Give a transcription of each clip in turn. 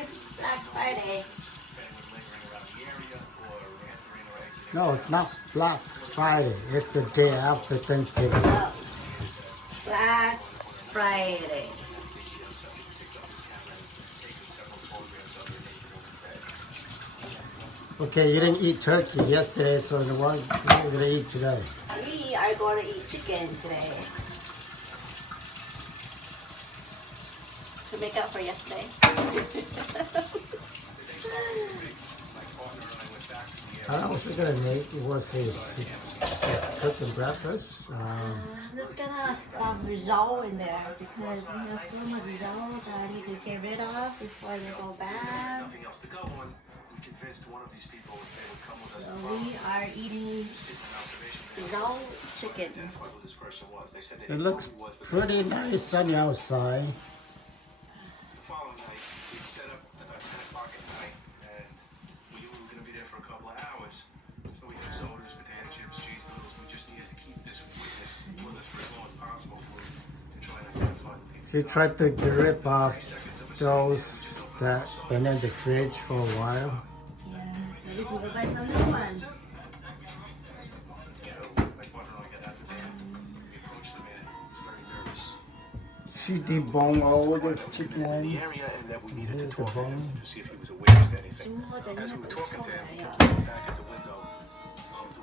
is Black Friday. No, it's not Black Friday. It's the day after Thanksgiving. Oh, Black Friday. Okay, you didn't eat turkey yesterday, so what are you gonna eat today? We are going to eat chicken today. To make up for yesterday. I was gonna make it was a cooking breakfast. There's gonna stuff rau in there because we have so much rau that I need to get rid of before they go bad. So we are eating rau chicken. It looks pretty nice on the outside. She tried to get rid of those that been in the fridge for a while. Yeah, so we can go buy some new ones. She deboned all of this chicken wings. Here's the bone.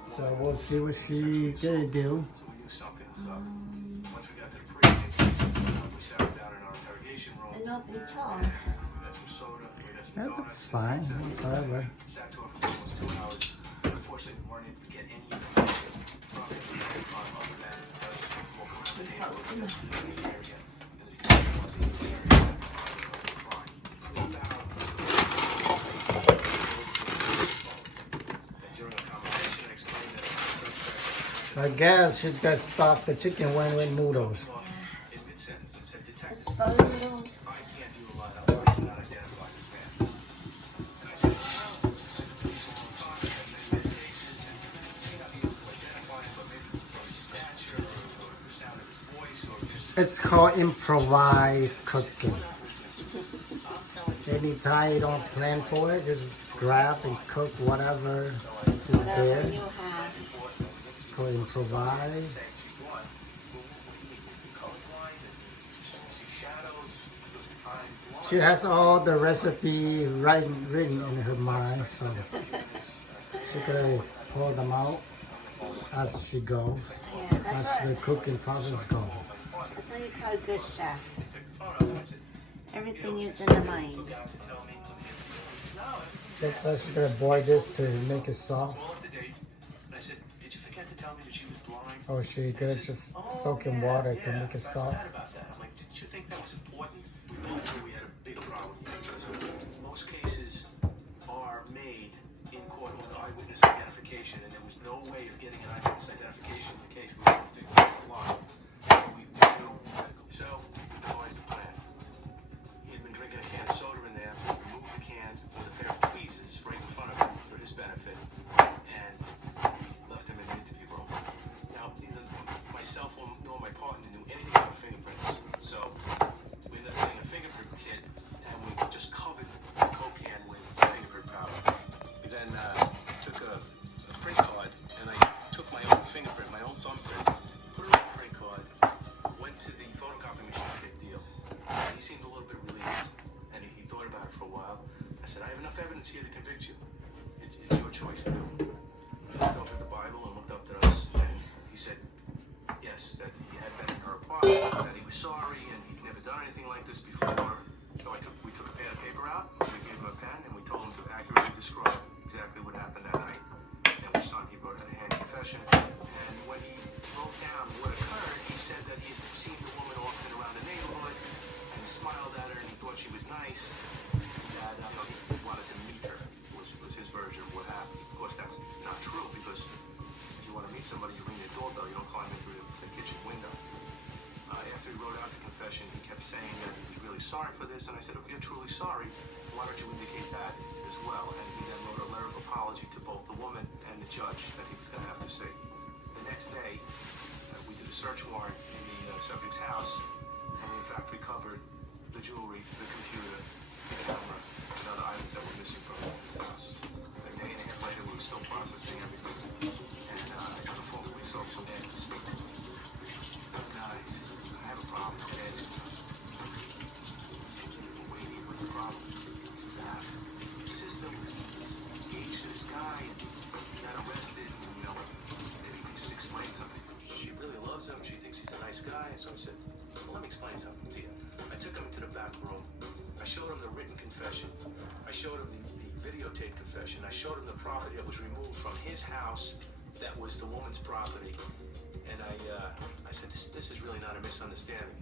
So we'll see what she gonna do. That's fine, whatever. I guess she's gonna stock the chicken wing with noodles. It's fun noodles. It's called improvised cooking. Anytime you don't plan for it, just grab and cook whatever is Whatever there. you have. To improvise. She has all the recipe written in her mind, so she could pull them out as she goes, Yeah, that's as the what, cooking process goes. that's what you call a good chef. Everything is in the mind. Looks like she's gonna boil this to make it soft. Or she gonna just soak in water to make it soft. Most cases are made in court with eyewitness identification, and there was no way of getting an eyewitness identification in the case. We don't think it was a lie. So we devised a plan. He had been drinking a can of soda in there. We removed the can with a pair of tweezers right in front of him for his benefit, and left him in the interview room. Now, neither myself nor my partner knew anything about fingerprints, so we ended up getting a fingerprint kit, and we just covered the Coke can with fingerprint powder. We then took a print card, and I took my own fingerprint, my own thumbprint, put it on the print card, went to the photocopy machine, big deal. He seemed a little bit relieved, and he thought about it for a while. I said, I have enough evidence here to convict you. It's your choice now. He looked over at the Bible and looked up at us, and he said, yes, that he had been in her apartment, that he was sorry, and he'd never done anything like this before. So we took a pad of paper out, we gave him a pen, and we told him to accurately describe exactly what happened that night. And which time he wrote out a hand confession. And when he wrote down what occurred, he said that he had seen the woman walking around the neighborhood and smiled at her, and he thought she was nice. That he wanted to meet her was his version of what happened. Of course, that's not true, because if you want to meet somebody, you ring their doorbell, you don't climb in through the kitchen window. After he wrote out the confession, he kept saying that he was really sorry for this, and I said, if you're truly sorry, why don't you indicate that as well? And he then wrote a letter of apology to both the woman and the judge that he was going to have to see. The next day, we did a search warrant in the subject's house, and we in fact recovered the jewelry, the computer, the camera, His sister was engaged to this guy and he got arrested. And, you know, maybe you could just explain something. She really loves him. She thinks he's a nice guy. So I said, well, let me explain something to you. I took him into the back room. I showed him the written confession. I showed him the videotape confession. I showed him the property that was removed from his house that was the woman's property. And I said, this is really not a misunderstanding.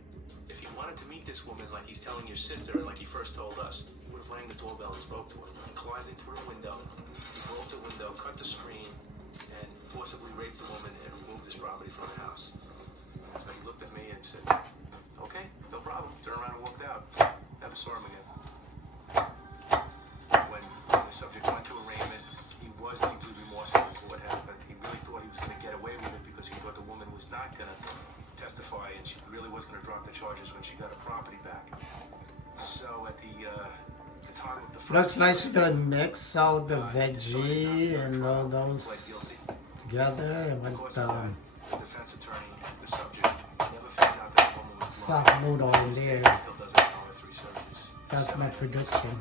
If he wanted to meet this woman like he's telling your sister and like he first told us, he would have rang the doorbell and spoke to her. He climbed in through the window, he broke the window, cut the screen, and forcibly raped the woman and removed his property from the house. So he looked at me and said, okay, no problem. Turned around and walked out. Never saw him again. When the subject went to arraignment, he was deeply remorseful for what happened. He really thought he was going to get away with it because he thought the woman was not going to testify and she really was going to drop the charges when she got her property back. So at the time of the first Looks like she's gonna mix all the veggie and all those together and with the defense attorney, the subject, never figured out that the woman was soft noodle in there. still doesn't know her 3 surgeries. That's my prediction.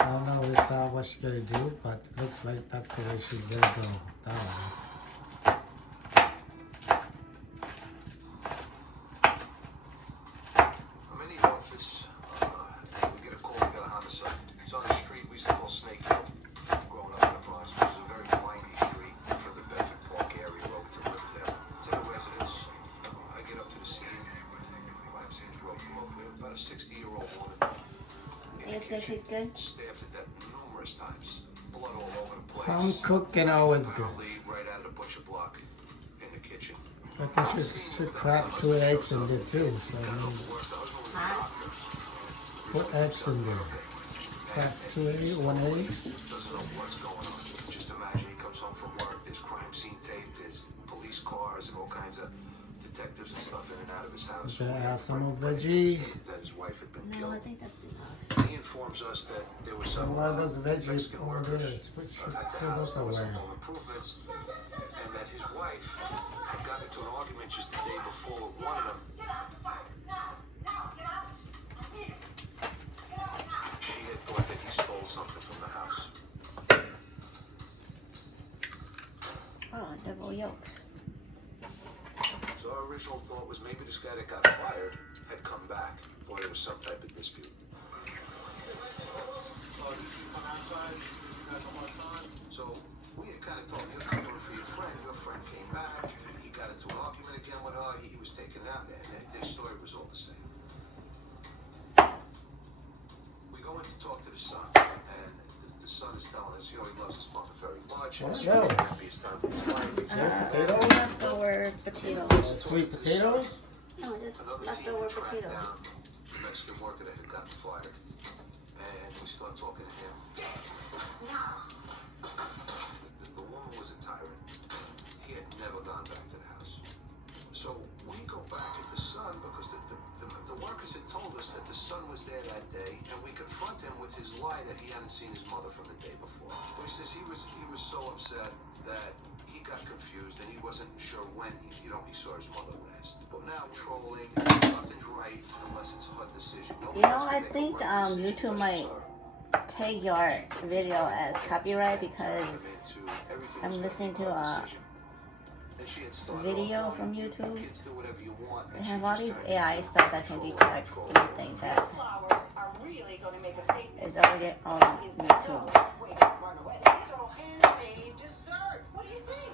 I don't know if it's what she's gonna do, but looks like that's the way she's gonna go. That one. I'm in the office, and we get a call, we got a homicide. It's on the street we used to call Snake Hill. Growing up in the Bronx, which is a very windy street for the Bedford Park area over to Riverdale. It's in a residence. I get up to the scene. Crime scene's roped him up. We have about a 60-year-old woman. He's good, he's good. Stabbed to death numerous times. Blood all over the place. Home cooking always good. Lead right out of the butcher block in the kitchen. But they should crack 2 eggs in there too. So I mean, put eggs in there. Crack 2 eggs, 1 egg. Doesn't know what's going on. Just imagine he comes home from work, there's crime scene tape, there's police cars and all kinds of detectives and stuff in and out of his house. Gonna add some more veggies. That his wife had been No, I killed. think that's enough. He informs us that there was some And one of those veggies Mexican over workers there. It's put at the those house. There was some away. home improvements, and that his wife had gotten into an argument just the day before with one of them. She had thought that he stole something from the house. Oh, double yolk. So our original thought was maybe this guy that got fired had come back, or there was some type of dispute. So we had kind of told him, you're covering for your friend. Your friend came back. He got into an argument again with her. He was taken out, and their story was all the same. We go in to talk to the son, and the son is telling us, he loves his mother very much. And it's Oh, really no. the happiest time of his life. Potatoes? Leftover potatoes. Sweet potatoes? No, just Another team leftover had tracked potatoes. down the Mexican worker that had gotten fired. And we start talking to him. The woman was a tyrant. He had never gone back to the house. So we go back at the son because the workers had told us that the son was there that day, and we confront him with his lie that he hadn't seen his mother from the day before. So he says he was so upset that he got confused and he wasn't sure when he saw his mother last. But now trolling, nothing's right unless it's her decision. You know, I think YouTube might take your video as copyright because I'm listening to a video from YouTube. They have all these AI stuff that can detect anything that Flowers are really going to make a statement. is already on YouTube. Wait, run away. These are all handmade dessert. What do you think?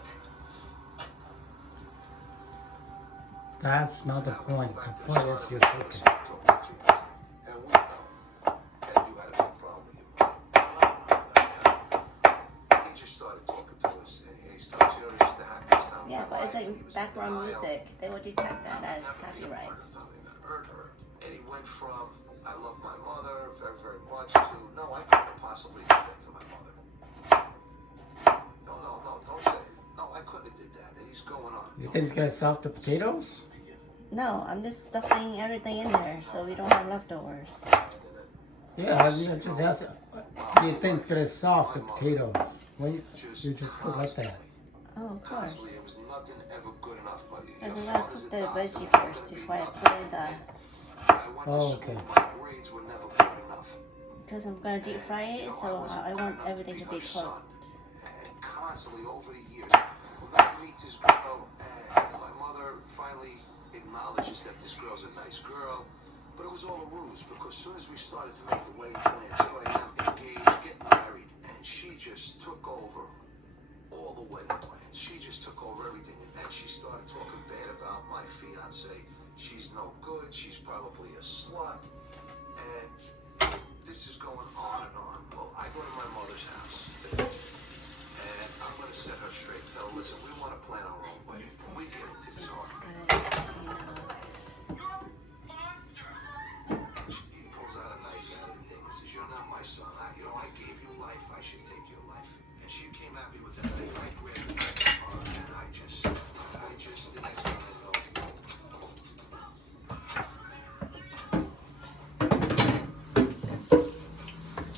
That's not the point. The point is you're cooking. And we know that you had a big problem with your mother. He just started talking to us, and he started, this is the happiest time of Yeah, my but it's life. like He was in background denial. music. They will detect that as Never made a copyright. murder something that hurt her. And he went from, I love my mother very, very much, to, no, I couldn't have possibly did that to my mother. No, don't say it. No, I couldn't have did that. And he's going on. You think it's gonna solve the potatoes? No, I'm just stuffing everything in there so we don't have leftovers. Yeah, I mean, I just asked. Do you think it's gonna solve the potatoes? When you just cook like that? Oh, of Constantly, course. it was nothing ever good enough. But Because your I'm gonna father's cook a the doctor, veggie but first he before I loved put in me. the. I went to Oh, school, okay. my grades were never good because I'm gonna deep fry it, so I want everything to be cooked. And constantly over the years, we're gonna meet this girl, and my mother finally acknowledges that this girl's a nice girl, but it was all a ruse because as soon as we started to make the wedding plans, here I am engaged, getting married, and she just took over all the wedding plans. She just took over everything, and then she started talking bad about my fiance. She's no good. She's probably a slut, and this is going on and on. Well, I go to my mother's house, and I'm going to set her straight. Tell her, listen, we want to plan our own wedding. We get into this argument. She pulls out a knife out of the thing and says, you're not my son. I gave you life. I should take your life. And she came at me with that knife. I grabbed the knife from her, and I just, the next thing I know,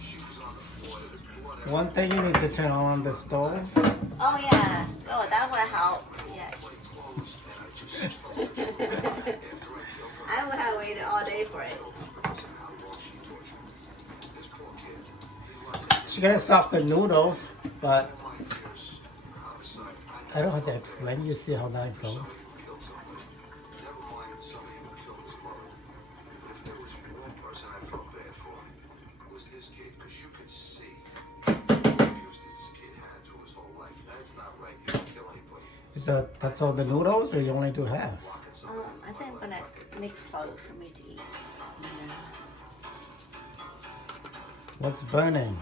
she was on the floor. One thing you need to turn on the stove. Oh yeah. Oh, that will help. Yes. I would have waited all day for it. She gonna stuff the noodles, but I don't have to explain. You see how that goes. Never mind somebody who killed his mother. But if there was one person I felt bad for, it was this kid, because you could see the abuse this kid had through his whole life. And it's not right. You don't kill anybody. That's all the noodles, or you only do half? I think I'm gonna make pho for me to eat. What's burning?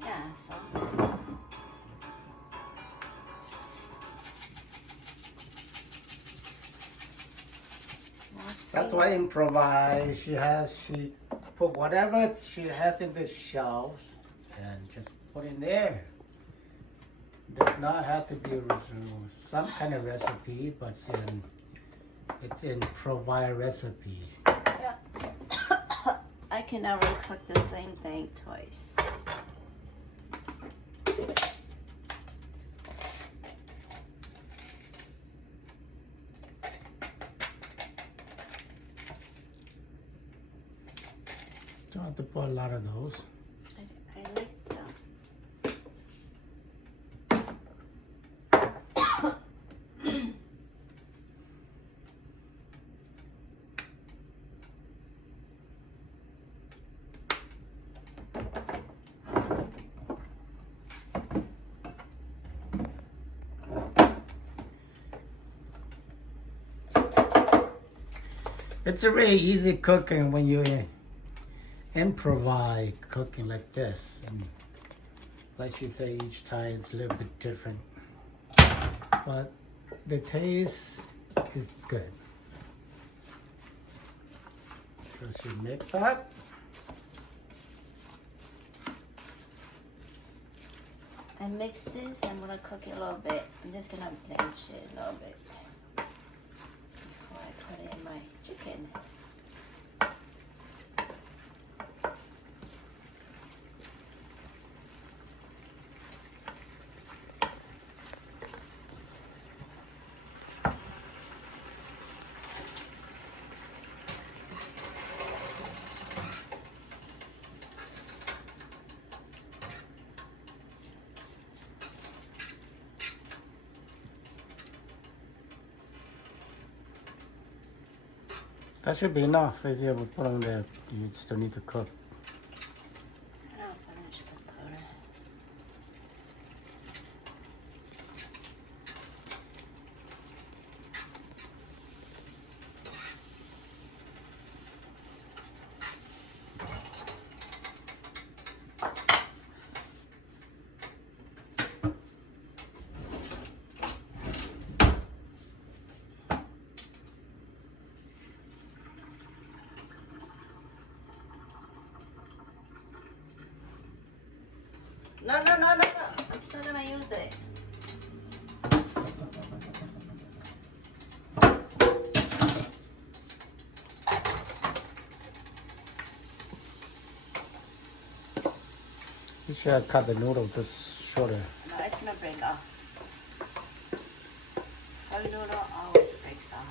Yeah, so. That's why improvise. She put whatever she has in the shelves and just put in there. Does not have to be some kind of recipe, but it's in provide recipe. Yeah. I can never cook the same thing twice. Don't have to put a lot of those. I like them. It's a really easy cooking when you improvise cooking like this. And like you say, each time it's a little bit different. But the taste is good. So she mix that. I mix this. I'm gonna cook it a little bit. I'm just gonna blanch it a little bit before I put it in my chicken. That should be enough. If you put on there, you still need to cook. No. I'm still gonna use it. You should have cut the noodle just shorter. No, it's gonna break off. Whole noodle always breaks off.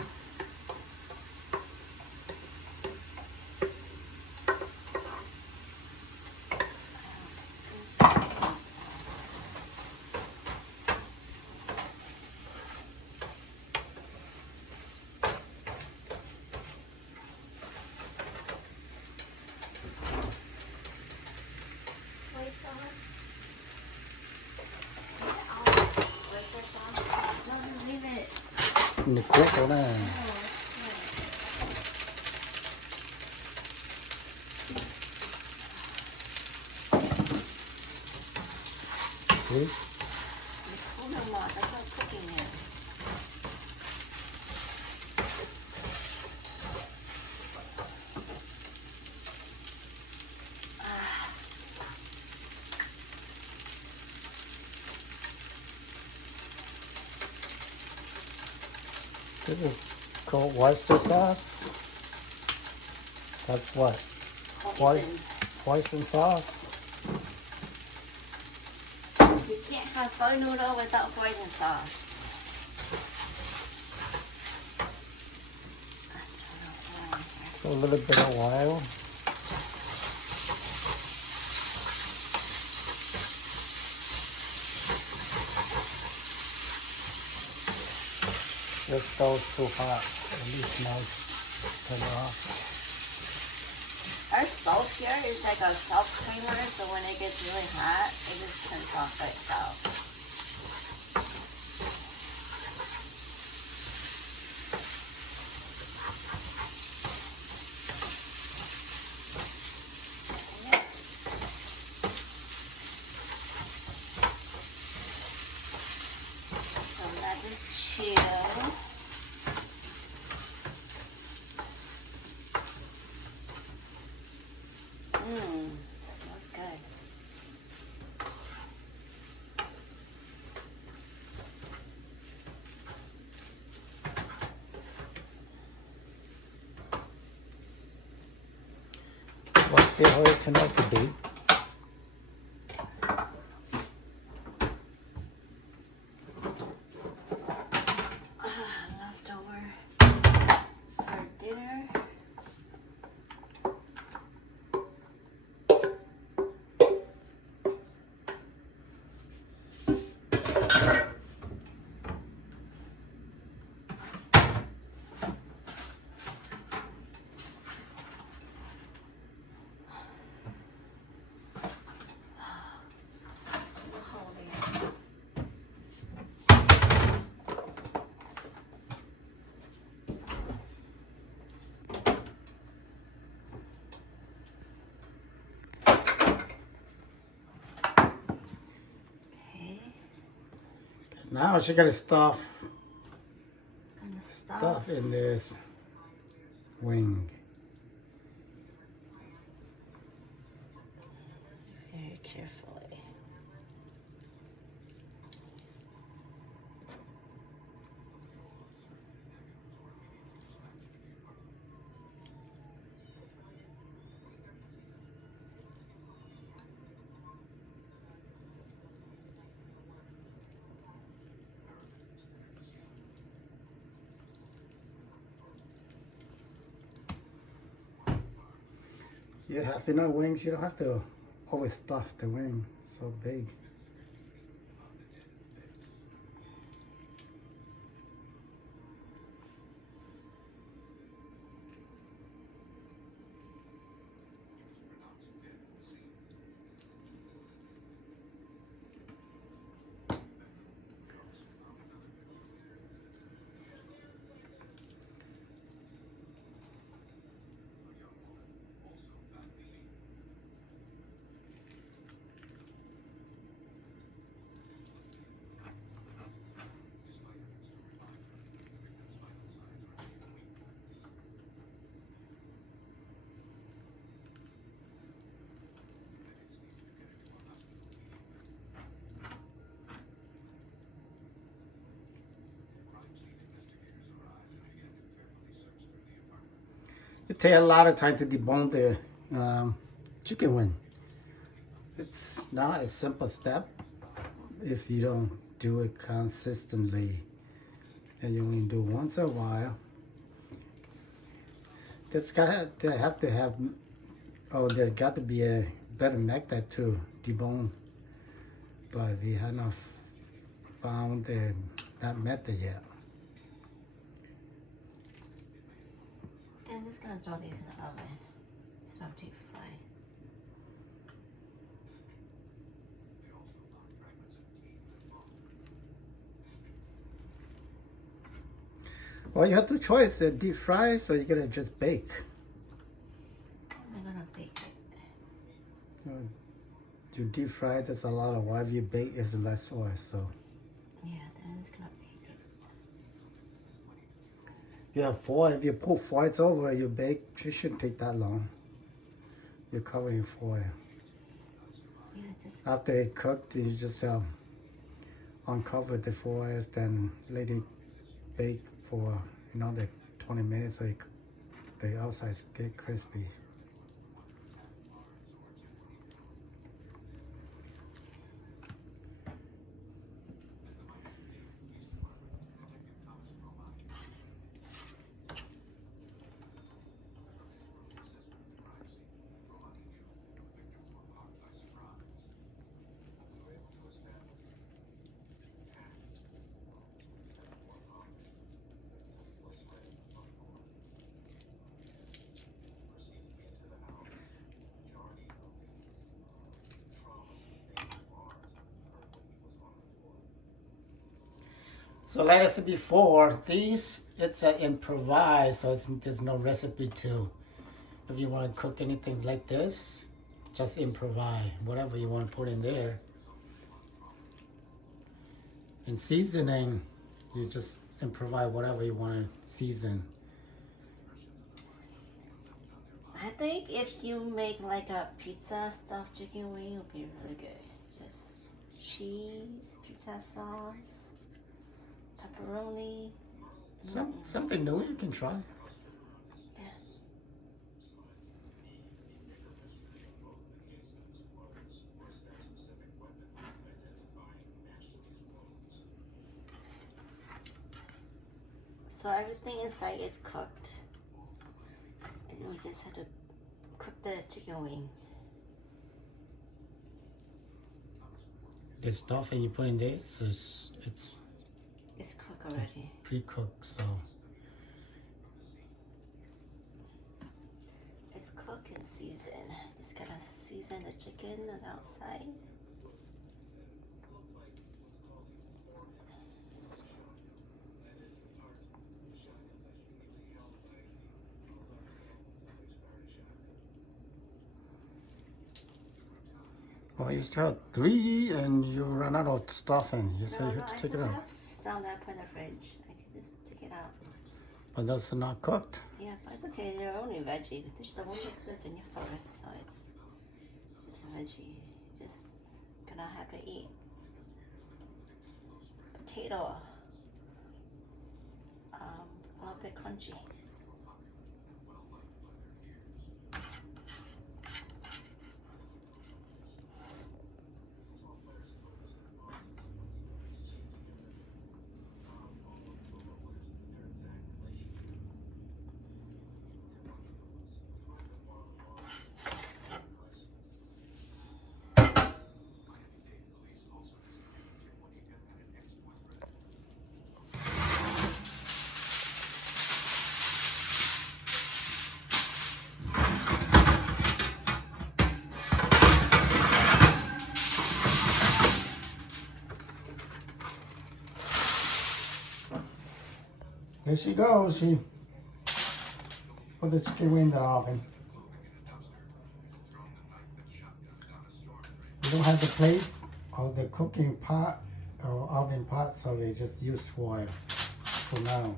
in the cook now. See? That's what cooking is. This is called oyster sauce. That's what? Poison. Hoisin sauce. You can't have pho noodle without poison sauce. A little bit of oil. Just goes too hot. At least nice. Turn it off. Our salt here is like a salt creamer, so when it gets really hot, it just turns off by itself. So let this chill. Smells good. What's your way tonight to be? Leftover for dinner. Now she got to stuff Gonna stuff in this wing. very carefully. You have enough wings, you don't have to always stuff the wing so big. It takes a lot of time to debone the chicken wing. It's not a simple step if you don't do it consistently and you only do it once in a while. There's got to have there's got to be a better method to debone, but we have not found that method yet. I'm just gonna throw these in the oven. It's about to fry. Well, you have two choices: deep fry, so you're gonna just bake. I'm gonna bake it. You deep fry, there's a lot of oil. If you bake, it's less oil. So Yeah, then it's gonna bake it. if you have foil, if you put foils over it, you bake. It shouldn't take that long. You're covering foil. Yeah, just After it cooked, you just uncover the foils, then let it bake for another 20 minutes so the outside get crispy. So like I said before, these, it's an improvise, so there's no recipe to, if you want to cook anything like this, just improvise, whatever you want to put in there. And seasoning, you just improvise whatever you want to season. I think if you make like a pizza stuffed chicken wing, it would be really good. Just cheese, pizza sauce, pepperoni. Something new you can try. Yeah. So everything inside is cooked. And we just have to cook the chicken wing. The stuff and you put in there, it's It's cooked already. pre-cooked, so. It's cooked and seasoned. Just gotta season the chicken on the outside. Well, you still have 3 and you run out of stuff and you say you have I to take it still out. have some that I put in the fridge. I can just take it out. But that's not cooked. Yeah, but it's okay. They're only veggie. There's the one mixed with in your photo, so it's just veggie. Just gonna have to eat potato. A little bit crunchy. There she goes. She put the chicken wing in the oven. We don't have the plates or the cooking pot or oven pot, so we just use foil for now.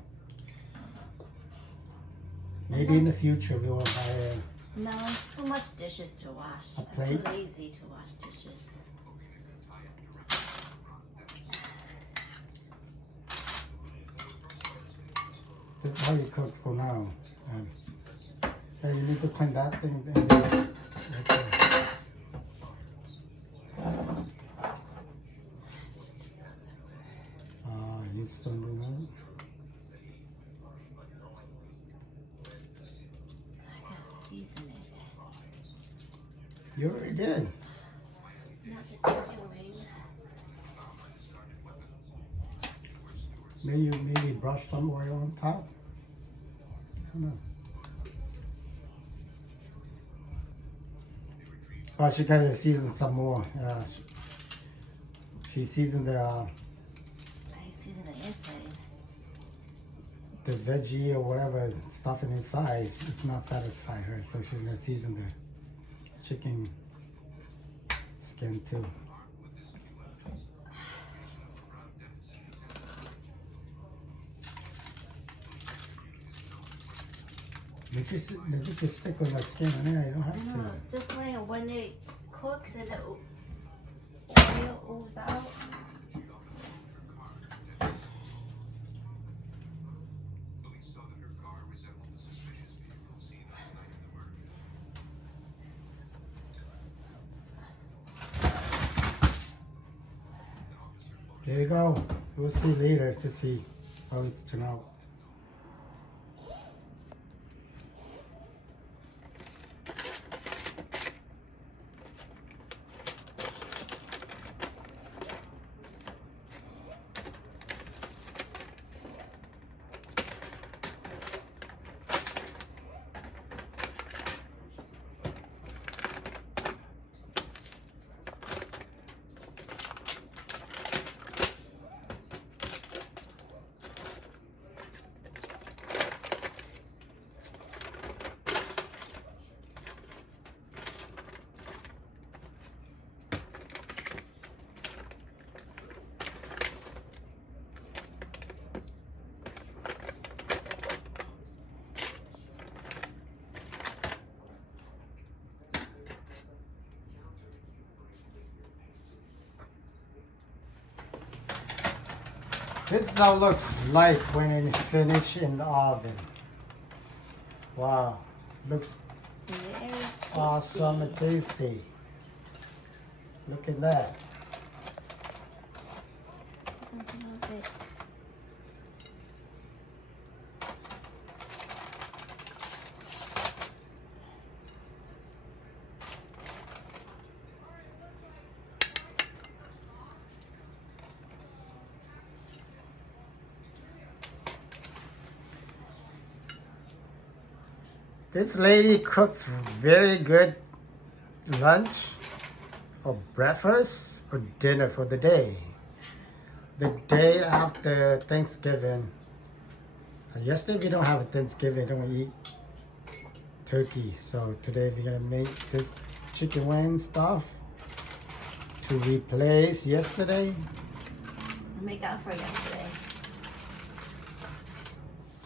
Maybe in the future we will buy a No, it's too much dishes to wash. A I'm plate? too lazy to wash dishes. This is how you cook for now. Yeah, you need to clean that thing. And then, okay. You still do that? I gotta season it. You already did. Not the chicken wing. Maybe brush some oil on top. I don't know. Oh, she gotta season some more. She seasoned the. I season the inside. the veggie or whatever stuffing inside, it's not satisfy her, so she's gonna season the chicken skin too. You just stick with the skin on there. You don't have No, to. just when it cooks and the oil ooze out. There you go. We'll see later to see how it's turned out. This is how it looks like when it's finished in the oven. Wow, looks Very tasty. awesome and tasty. Look at that. This one's a little bit. This lady cooks very good lunch or breakfast or dinner for the day. The day after Thanksgiving. Yesterday we don't have a Thanksgiving, don't eat turkey. So today we're gonna make this chicken wing stuff to replace yesterday. Make up for yesterday.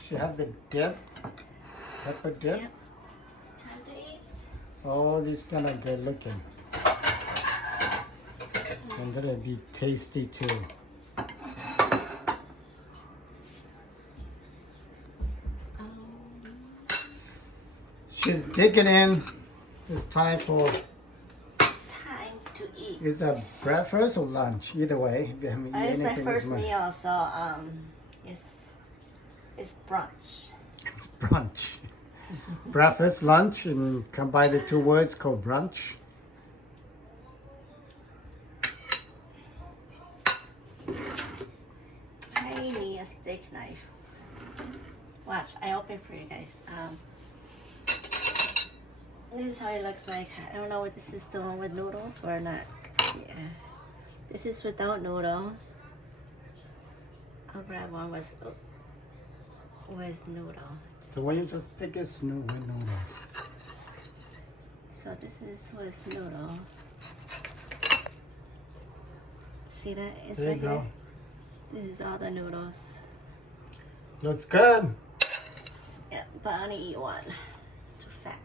She have the dip, pepper dip. Yep. Time to eat. Oh, this is gonna good looking. And gonna be tasty too. She's digging in. It's time for, Time to eat. is a breakfast or lunch? Either way, we haven't eaten It's my anything first this morning. meal, so it's brunch. It's brunch. Breakfast, lunch, and combine the two words called brunch. I need a steak knife. Watch, I open for you guys. This is how it looks like. I don't know if this is the one with noodles or not. Yeah. This is without noodle. I'll grab one with noodle. The way you just pick is noodle. So this is with noodle. See that inside There you here? go. This is all the noodles. Looks good. Yeah, but I only eat one. It's too fat.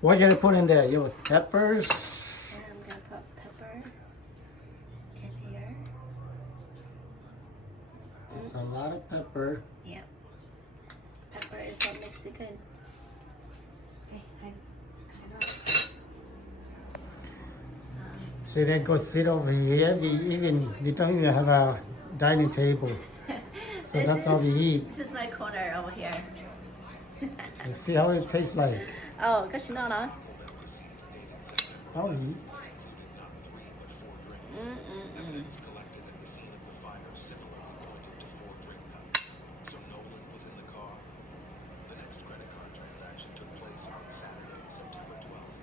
What you gonna put in there? Your peppers. And I'm gonna put pepper in here. It's a lot of pepper. Yeah. Pepper is what makes it good. Hey, I know. So then go sit over here. We don't even have a dining table. So that's how we eat. This is my corner over here. Let's see how it tastes like. Oh, cause you know, no? I'll eat. Evidence collected at the scene of the fire similarly pointed to 4 drink cups. So Nolan was in the car. The next credit card transaction took place on Saturday, September 12th,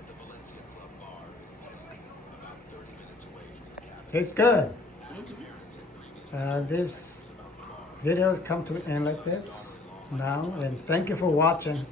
at the Valencia Club bar in Henry, about 30 minutes away from the cabin. Tastes good. This videos come to an end like this now, and thank you for watching.